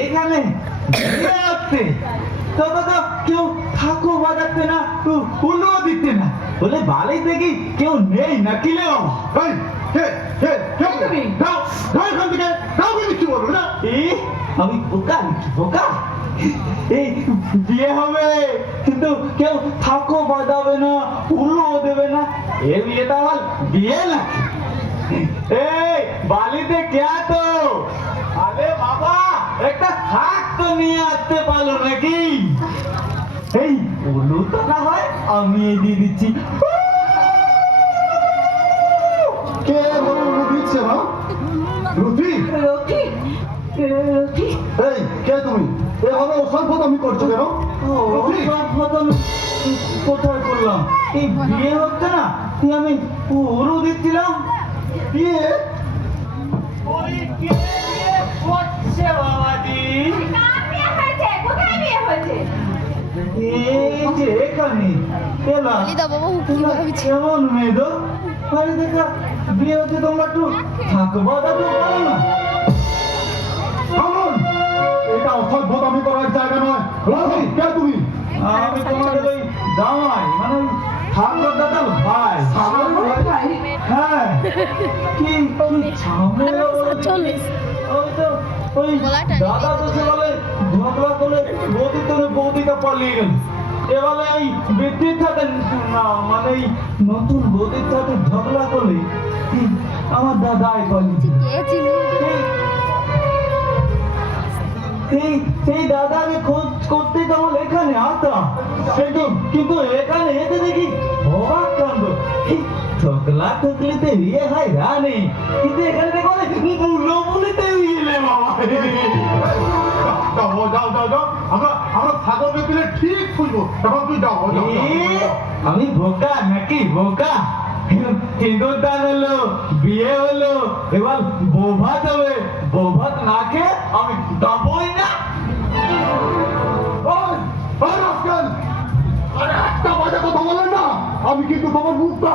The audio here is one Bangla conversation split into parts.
এখানে তো কেউ ঠাকুর বাজাতে না, উল্লো দিতে না, বলে বালি থেকে কেউ নেই না কিলে আমি বোকা বোকা। এই বিয়ে হবে কিন্তু কেউ ঠাকুর বাজাবে না, উল্লো দেবে না, এ বিয়েটা আমার বিয়ে না। এই বালিতে কে তো? আরে বাবা একটা থাক তো নিয়ে আসতে পারলো নাকি? এই উলু তো না হয় আমি দিয়ে দিচ্ছি। কে বলে উলু দিচ্ছে না? রুটি রকি রকি এই কে তুমি? এভাবে অসভ্যতা আমি করছো কেন? কোথায় করলাম? এই বিয়ে হচ্ছে না, তুই আমি উলু দিচ্ছিলাম। বিয়ে হচ্ছে বাবাজি, এই যে এখানে এলাম। কেমন মেয়ে তো বাড়ি থেকে বিয়ে হচ্ছে, তোমরা একটু থাকবা তো পারো না? থামুন, এটা অসভ্যতা আমি করার জায়গা নয়। রুটি কে তুমি? আমি তোমাদের ওই জামাই, মানে ওই ঠাকুর দাদার ভাই। হ্যাঁ, কি ঝামেলা বলে। ওই তো ওই দাদা বসে বলে ঝগড়া করলে বৌদি তোর বৌদিটা পালিয়ে গেল। এবারে এই বৃদ্ধির সাথে না, মানে এই নতুন বৌদির সাথে ঝগড়া করলে আমার দাদাই পালিয়ে সেই দাদাকে খোঁজ করতে যখন এখানে আসতাম, কিন্তু এখানে এসে দেখি অবাক কাণ্ড। ঠকলা ঠকলিতে বিয়ে হয় রানি, কিন্তু এখানে দেখো বুলো বুলিতে বিয়ে বাবা। যাও আমরা ছাগল পেলে ঠিক খুঁজবো, তখন তুই যাও। আমি বোকা নাকি বোকা? সিঁদুর দান হলো, বিয়ে হলো, এবার বৌভাত হবে, বৌভাত না খেয়ে আমি যাবই না। একটা বাজে কথা বলেন না, আমি কিন্তু তোমার মুখটা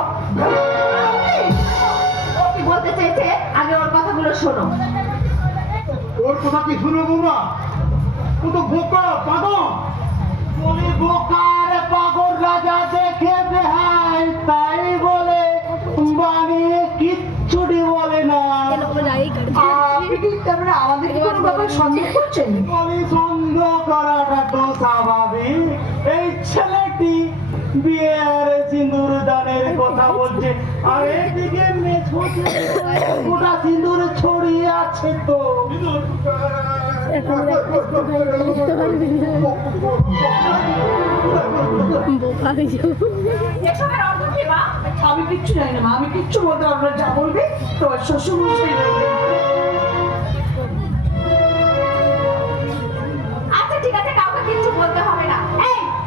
কি বলতে চাইছে আগে ওর কথাগুলো শোনো। ওর কথা কি শুনবো না? ও তো বোকা পাগল। বলি বোকা রে পাগল রাজা দেখে বেহাই, তাই বলে বানিয়ে কিচ্ছুটি বলে না। আপনি কি তার মানে আমাদের কি কোনো ব্যাপারে সন্দেহ করছেন? বলি সন্দেহ করাটা তো স্বাভাবিক। এই ছেলেটি বিয়ের সিঁদুর দানের কথা বলছে, আর এদিকে গোটা সিঁদুর ছড়িয়ে আছে তো। এসবের অর্থ কি মা? আমি কিচ্ছু জানি না মা, আমি কিচ্ছু বলতে পারবো না। যা বলবি তোমার শ্বশুর মশাই বলবে। আচ্ছা ঠিক আছে, কাউকে কিচ্ছু বলতে হবে না।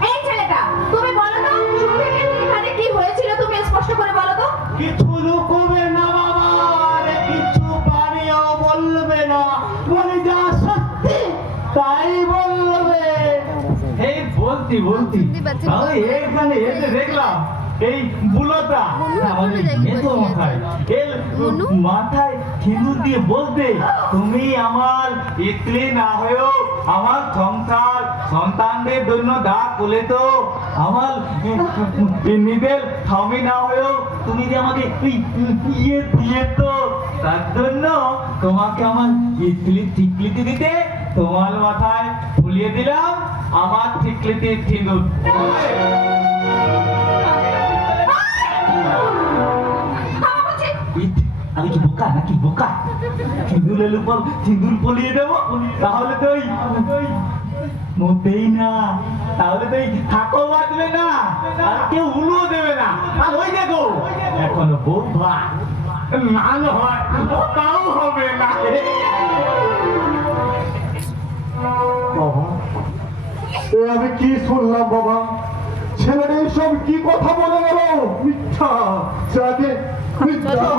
এই ছেলেটা, তুমি বলো তো শুরু থেকে এখানে কি হয়েছিল, তুমি স্পষ্ট করে বলো তো। কিছু লুকোবে না বাবা, আরে কিছু বানিয়েও বলবে না, বলে যা সত্যি তাই বলবে। এই বলতি তাহলে এখানে এসে দেখলাম এই বুলোটা আমাদের মেতো মাথায় এর মাথায় সিঁদুর দিয়ে বলতে, তুমি আমার স্ত্রী না হয়েও আমার সংসার সন্তানদের জন্য দা করলে তো, আমার নিজের স্বামী না হয়েও তুমি যে আমাকে ইয়ে দিয়ে তো, তার জন্য তোমাকে আমার স্ত্রীর স্বীকৃতি দিতে তোমার মাথায় ফুলিয়ে দিলাম আমার স্বীকৃতির সিঁদুর। আমি কি বোকা নাকি বোকা? সিঁদুরের উপর সিঁদুর পলিয়ে দেবো, তাহলে তো মোটেই না, তাহলে তো থাকো বাঁধবে না, আর কেউ উলুও দেবে না। আর ওই দেখো এখনো বোধা না হয় তাও হবে না। বাবা, এ আমি কি শুনলাম বাবা? ছেলেটা সব কি কথা বলে গেল? মিথ্যা, যাকে মিথ্যা।